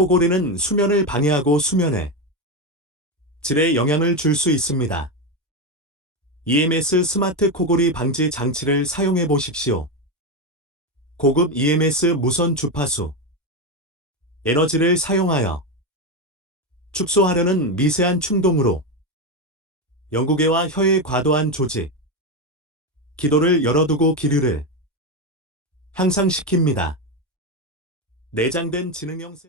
코골이는 수면을 방해하고 수면에 질에 영향을 줄 수 있습니다. EMS 스마트 코골이 방지 장치를 사용해 보십시오. 고급 EMS 무선 주파수 에너지를 사용하여 축소하려는 미세한 충동으로 영구개와 혀의 과도한 조직, 기도를 열어두고 기류를 향상시킵니다. 내장된 지능형